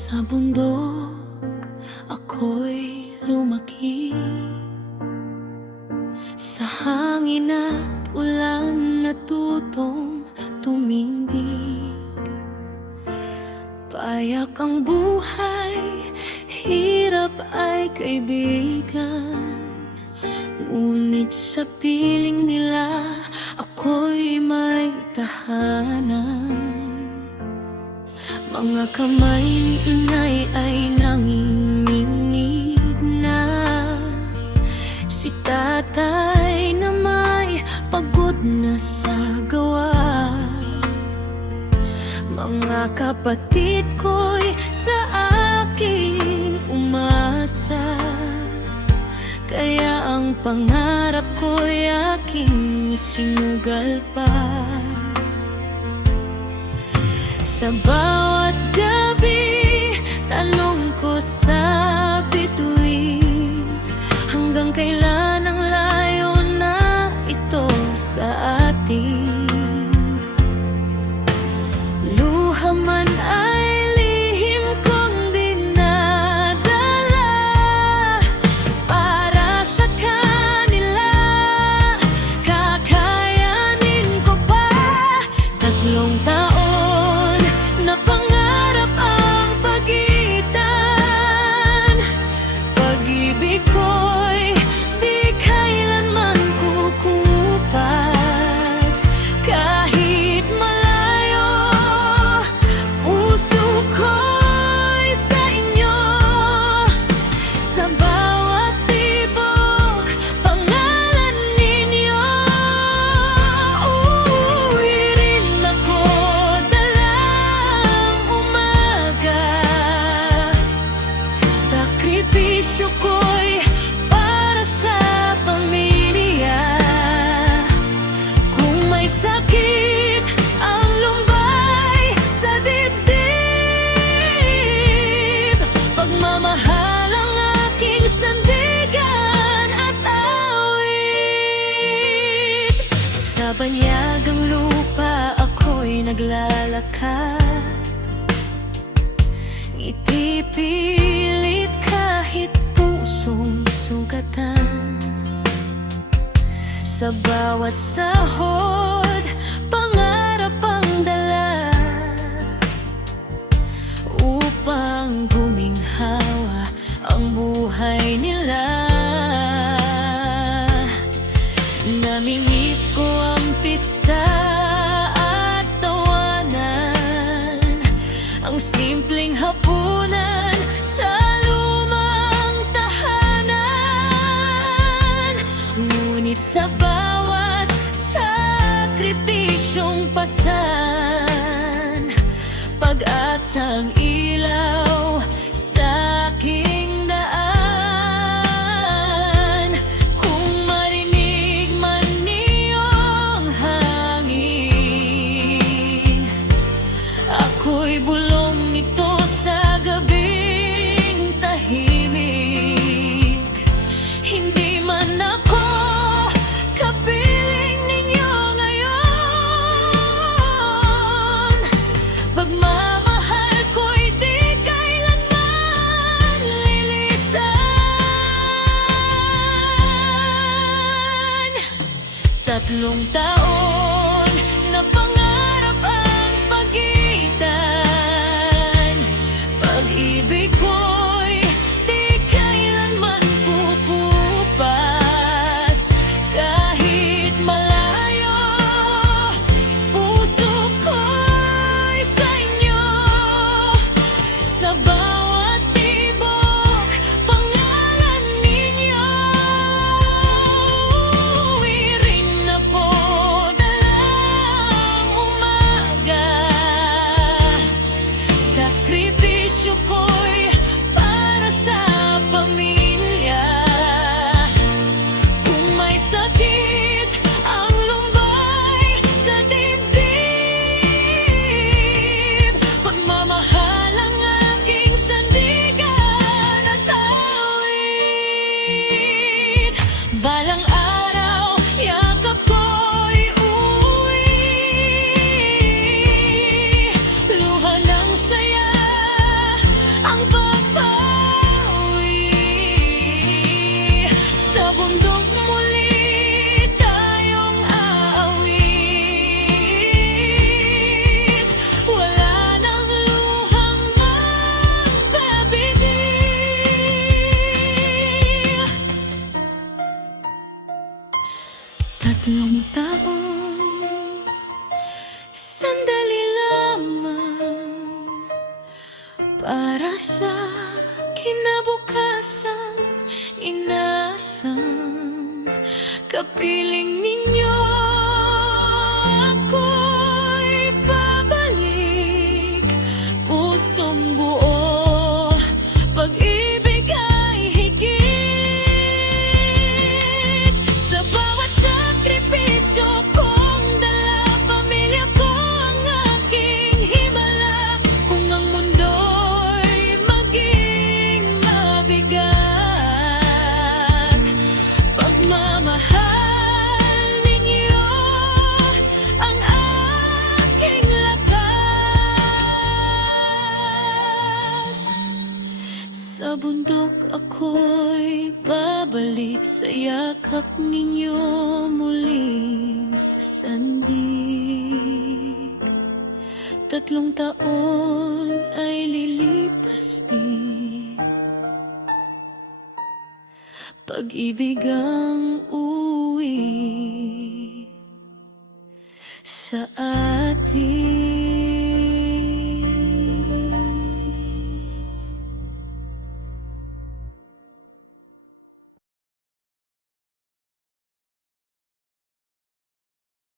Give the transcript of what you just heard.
Sa bundok ako'y lumaki, sa hangin at ulan natutong tumindig. Payak ang buhay, hirap ay kaibigan, ngunit sa piling nila ako'y may tahanan. Mga kamay ni inay ay nanginginig na, si tatay na may pagod na sa gawa. Mga kapatid ko'y sa aking umasa, kaya ang pangarap ko'y aking sinugal pa. Sa bawat gabi, tanong ko sa bituin, hanggang kailan ang layo na ito sa atin? Luha man ay lihim kong dinadala para sa kanila, kakayanin ko pa. 3 taon na pangarap ang pagitan, pag-ibig ko'y di kailanman kukupas. Kahit malayo, puso ko'y sa inyo. Sa bawat tibok, pangalan ninyo. Uuwi rin ako dalang umaga, sakripisyo ko'y para sa pamilya. Kung may sakit ang lumbay sa dibdib, pagmamahal ang aking sandigan at awit. Sa banyagang lupa ako'y naglalakad, ngiti pilit kahit pusong sugatan. Sa bawat sahod, pangarap ang dala, upang guminhawa ang buhay nila. Namimiss ko ang pista at tawanan, ang simpleng hapunan sa lumang tahanan. Ngunit sa bawat sakripisyong pasan, pag-asang ilaw sa aking daan. Kung marinig man niyong hangin, ako'y bulong nito sa gabing tahimik. Hindi man ako kapiling ninyo ngayon, pagmamahal ko'y di kailanman lilisan. 3 taon na pangarap ang pagitan, pag-ibig ko'y di kailanman kukupas. Kahit malayo, puso ko'y sa inyo. Sa bawat tibok, pangalan ninyo. Uuwi rin ako dalang umaga, sakripisyo ko'y para sa pamilya. Kung may sakit ang lumbay sa dibdib, pagmamahal ang aking sandigan at awit. Balang araw, yakap ko'y uuwi, luha ng saya para sa kinabukasang inaasam. Kapiling ninyo ako'y babalik, pusong buo, pag-ibig ay higit. Sa bawat sakripisyo kong dala, pamilya ko ang aking himala. Kung ang mundo'y maging mabigat, pagmamahal ninyo ang aking lakas. Sa bundok ako'y babalik, sa yakap ninyo muling sa sandig. 3 taon ay lilipas din, pag-ibig ang uwi.